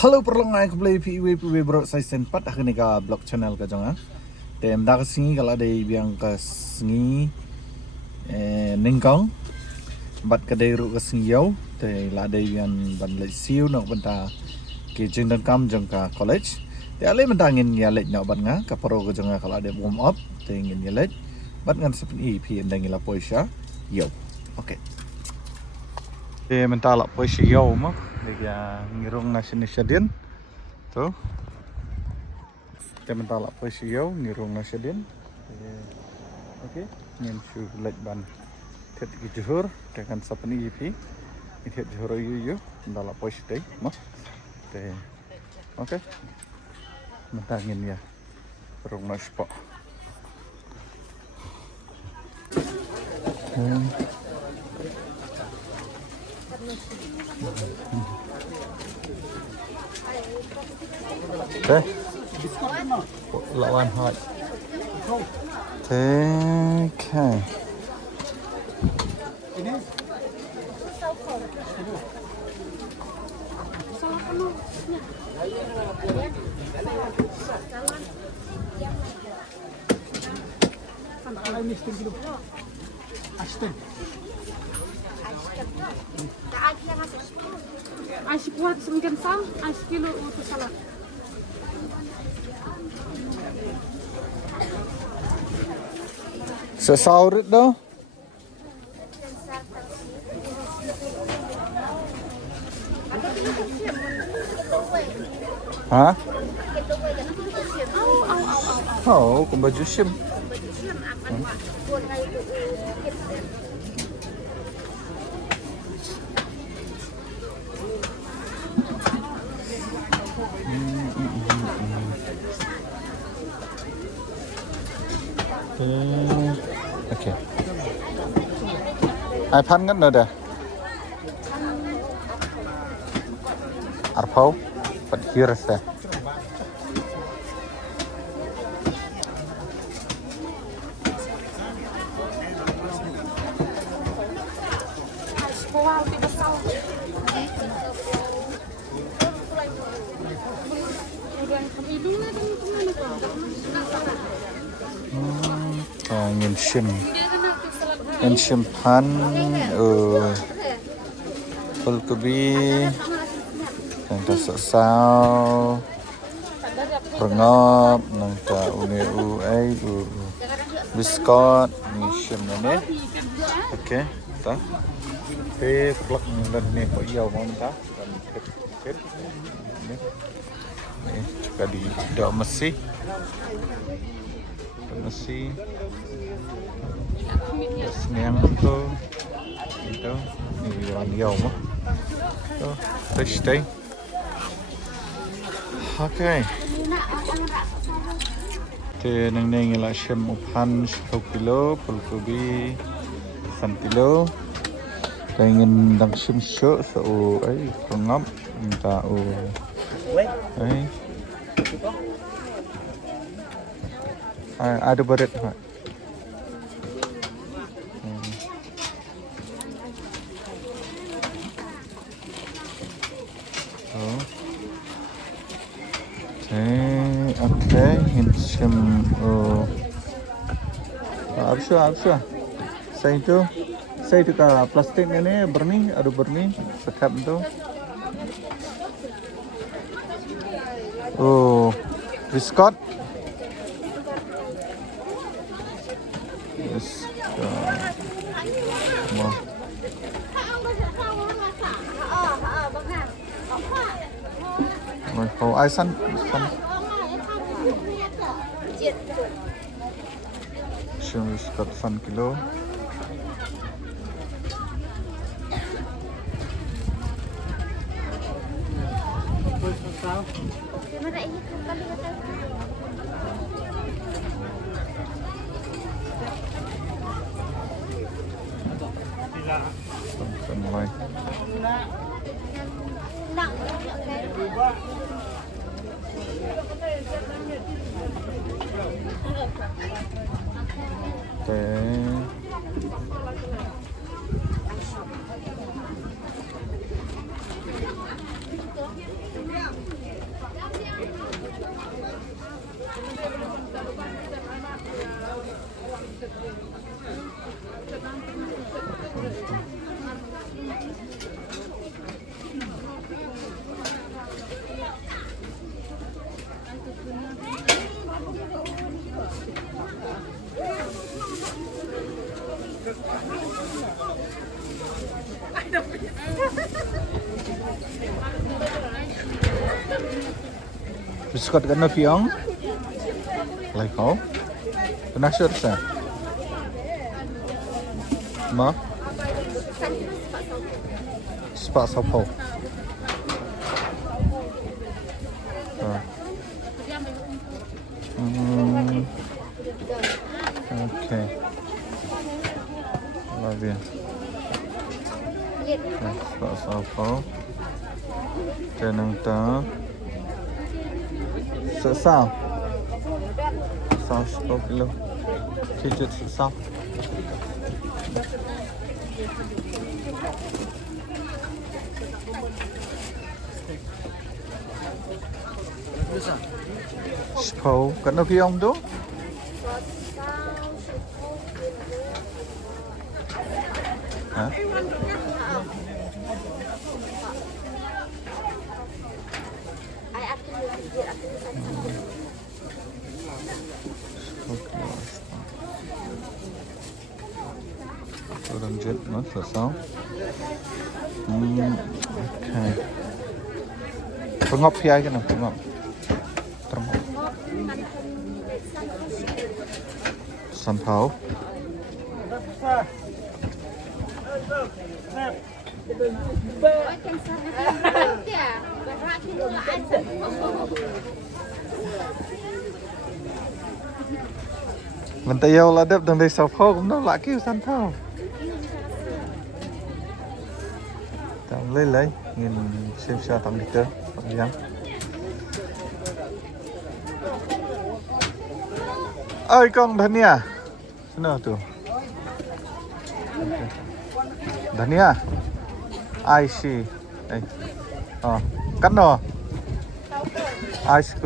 Halo perlongai kembali PIW bro saya sempat akhir ni ka blog channel ka jong tem dak singi kalau ada biang ka singi ningkong bat ka dai ru ka singi yau te la dai bian ban lai siu nok banta ke jeng dan kam jong ka college te ale mentangin ya lek nok ban nga ka pro ka jong kalau ada warm up te ngin ya lek bat ngan sepen pi ndang la poisha yau okay te mentala poisha yau mo dia ngirong na sinisyaden tu kita mentala poisi yau ngirong na sinisyaden okey ngin shu lek ban tet ki Jhur dengan sapani ipi tet Jhur yu mentala poisi tei mo te okey mentangin ya rong na spa Thế lawan hot. Okay. Ini Asyik buat seminggu sang, asyik kilo untuk salad. Sesaurit dah. Hah? Oh, kau baju sim. Okay. Ai pan kan ada? Arpau, pat hiras dah. Ngin simpan fulgobi dan tasau rengop nangka biskot ni sim ni okey ta pe plak dan ni ko iau mau ta dan pet ni juga di dak mesi Shisien tu itu ni Jhur Wan ïew mah tu fish day okay te nang nang la shem upan 10 kilo fulgobi 1 kilo pengen dang shem syo so ai pengap minta ada berat Pak. Okay, hinsem absya. Saya itu ke plastik ini berni, ada berni sekat itu. Biskot. Kalau aisan biskot 1 kilo. Umroi. biskut kan piang like kau pernah sure sah ma sepak sapo okay love you sepak sapo jangan tak sao sao 10 kilo chujut sao Sepuluh, kan lebih om tu? Hah? Orang jet, mas, sao? Okay. Pengop pihai kan? Pengop. Sampau. Mình tay yêu là đẹp đằng đây sampau cũng đâu lạ kêu sampau. Tạm lấy nhìn xem sao tạm đi tới tạm giang. Ơi con Dhania, sini tu. Dhania, I see. Kan no? I see.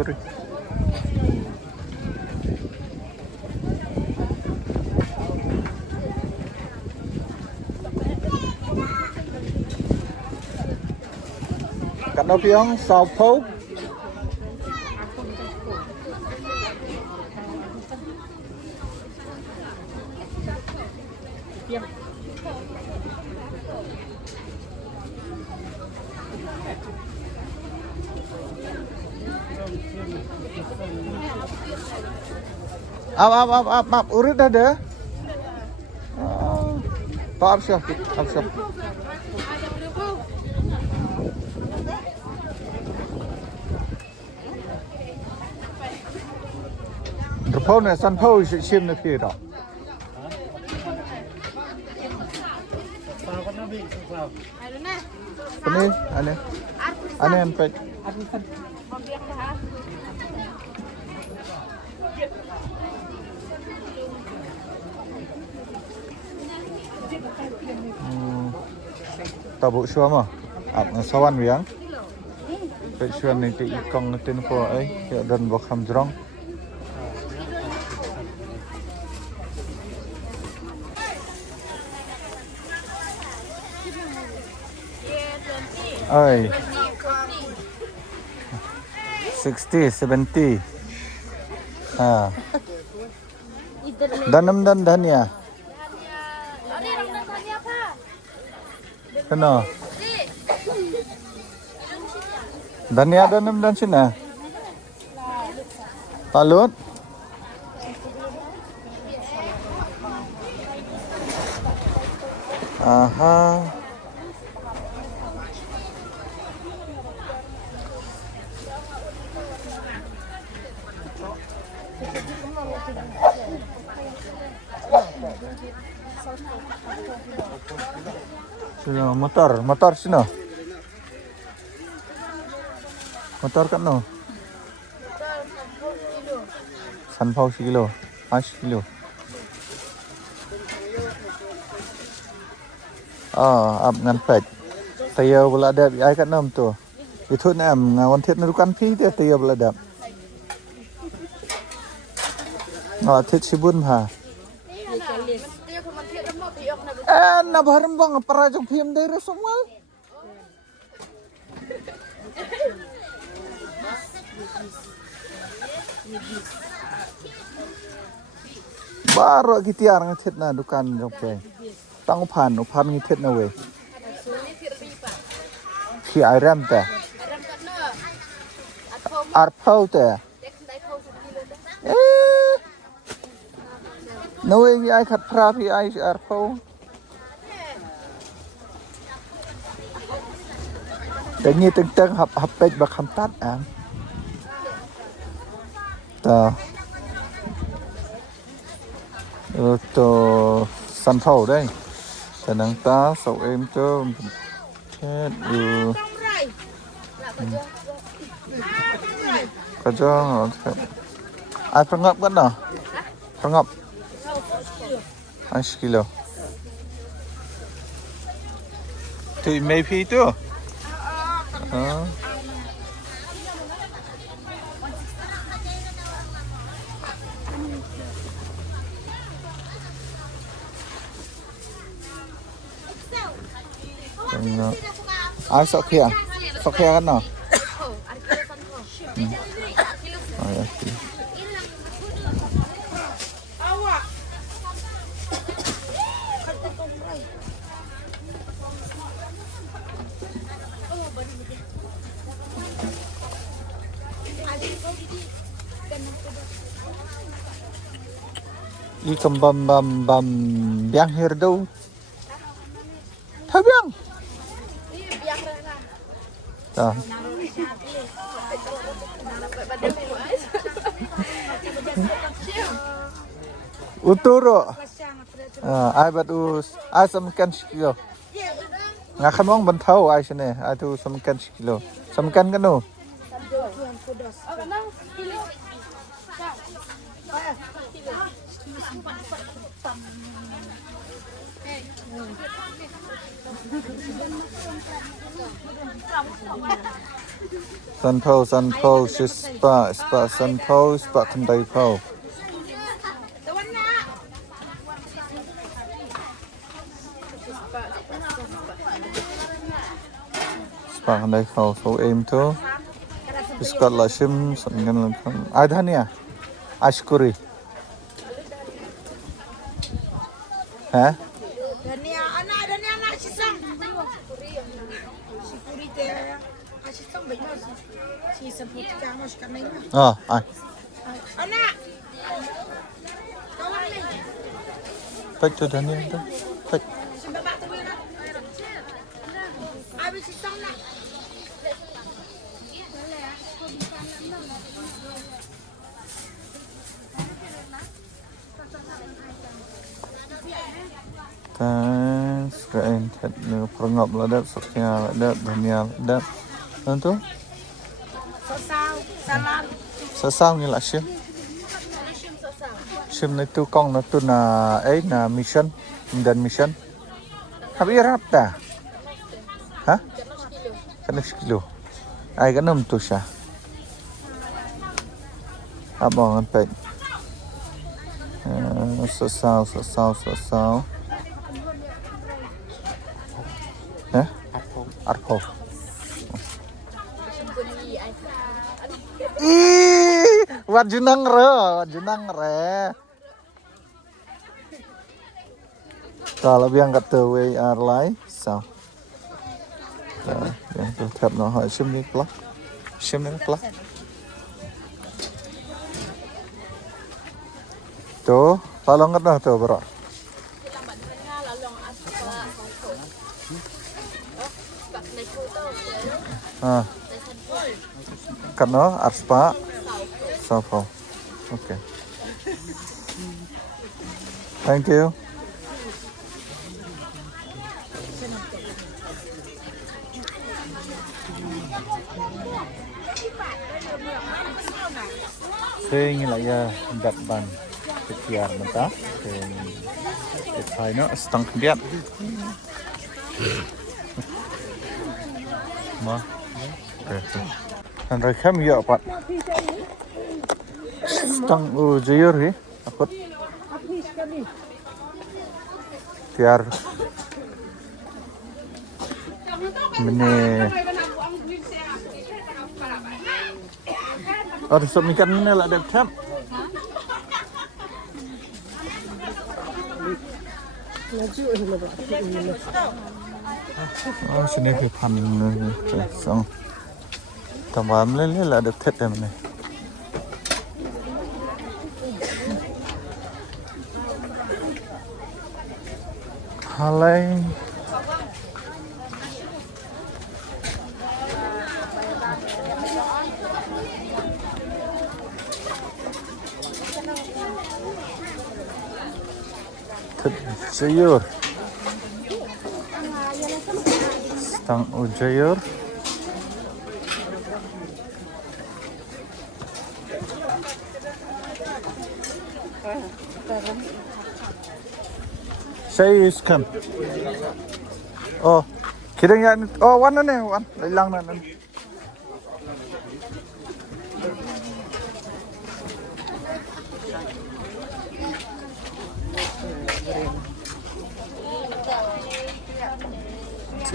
Kan no piang sao po? Up, urit ada. Pak Absyah. Terpau ni sanpau sim ni kiri tak? Ini, ane empet. Tabu syua mah, sawan biang. Pet syua ni ti ikong ni tin po dan bakam jerong. Oi. 60, 70. Danam dan Dhania. Kena. Dhania danam dan sini. Talut. Aha. Sino motor sino? Motor kan no? Sanpau kilo, 8 kilo. Ab ngan pek. Tayo bala ada ai kan nam tu. Itu nam ngawan thet narukan pi dia tayo bala ada. Thet sibun ha. Na baharam bang para jong phim dai ra somwal. Baru kitiar ngethet na dukan jong pe. Tang upan ngethet na we. Ki airam ta. arpau te nuôi vì ai khát pra vì ai arpau để như từng từng hấp bệt và khăm tát à ta to săn phâu đây ta nắng ta sầu em cho chết có cho ai phải ngập cái nào phải ngập 1 kilo thì mấy phi tu ai sok kia kan nào Ikan bam biang here đâu? Thay biang. Dạ. Uturo. Ai bắt ai sam kan kilo. Ngah kamong bantau ai sini. Ai tu sam kan kilo. Sam kan kan no? San po, spa, san po, spa kendai po. Spa kendai po, so em tu. Biskat lashim, sangan langkang. Ada ni ya? Ashkuri. Hah? Dania anak Shisien. Shikuri te Shisien Biang. Shisien Biang mas kaning. Ai. Anak. Kawan ni. Fek tu Dania tu. Fek. Sebab tu ni. Abi Shisien nak. Ta sekarang thật nữa perangap là đẹp soknya là đẹp Dania là đẹp tentu sao như là sim này tu con nó tu na ấy na mission dan mission habis rapta hả kan kilo ai kan nam tu sha abang an pet sao Arpo. Wat junang re. Kalau biang kata way airline, sao? Yang tu tap nó hỏi sim ni plak. Tu, tolong kat tu bro. Kan no arspa safo. Okay. Thank you. Thế như là đặt bàn thực hiện mình ta thì phải nó tăng biết mà rồi khám hiệu bạn tăng dây rồi aku tiar mình ada semikan ini lah ada cap. Oh sini ke pan ni, xong. Tamam lele lah ada tet dah mana. Halai. Sayur. Stang sayur. Saya iskan. Oh, kira-kira oh wan ni wan, hilang nan.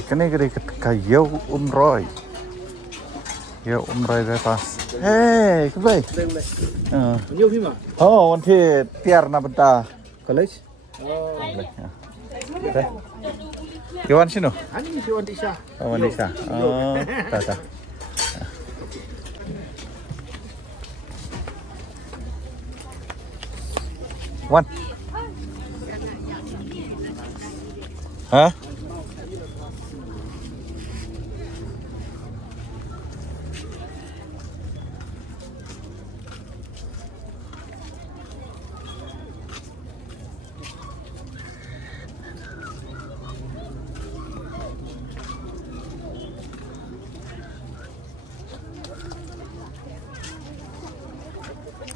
Kini kira kata ïew Umroi. Ïew Umroi ke atas. Hey, kebai. Nhiều phim à? Oh,วันที่เตียร์นะบรรดา College? Iwan sino? Ano yung si Wandi siya? Oh, Wandi siya. Oh, tata. Wan. Hah?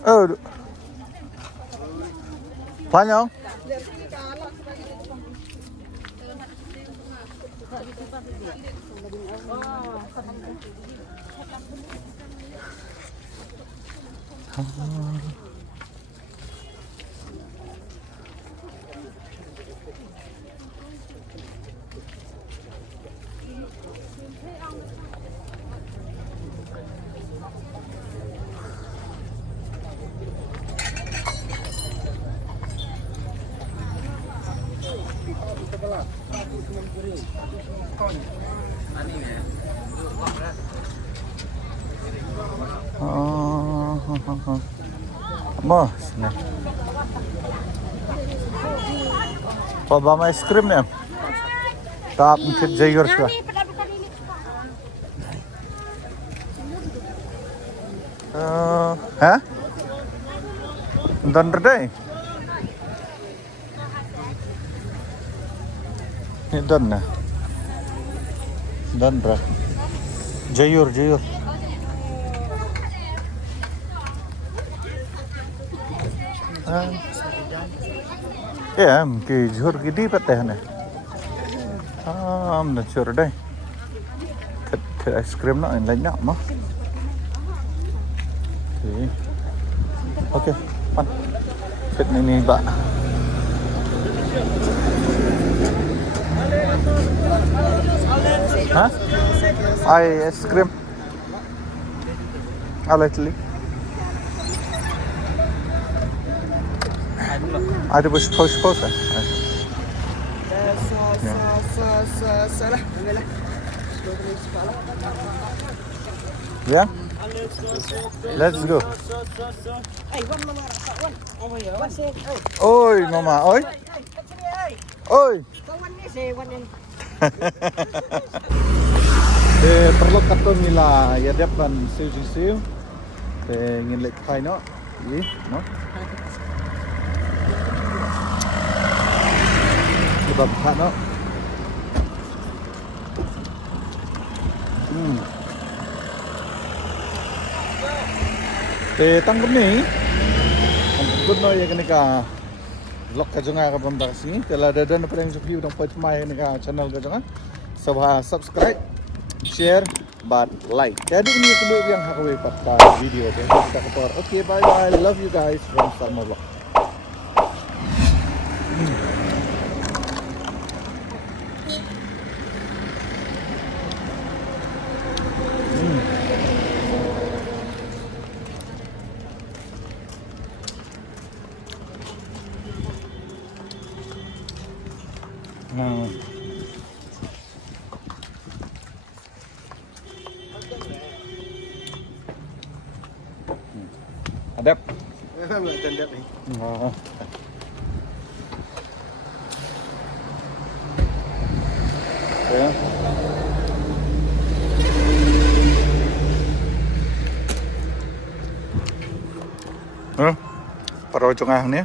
Oh, panjang. Mo, sini. Pabama es krim ni. Tak mungkin jayur sih. Hah? Dan berdai. Ini dan na. Dan ber. Jayur. Ya, mungkin Jhur gede patah ni. Nak Jhur deh. Ket es krim nak lain nak mah. Okay, pan. Ket ni bak. Hah? Ai es krim. Alai teli. Ada post. Ya. Let's go. Oi, mama, oi. Perlu kata nila ya depan siu. Ingin lek kai no. No. Sebab tak no. Tanggup ni. Good no ya kena ka vlog ka jangan ka benda sini. Telah ada dan pada yang view dong point mai ni ka channel ka jangan. Subscribe, share, but like. Jadi ini kedua yang hakwe pada video tu. Kita keluar. Okay, bye. Love you guys from Salma Vlog. Adep. Nggak tendap nih. Oh. Ya. Para ujung ahang nih.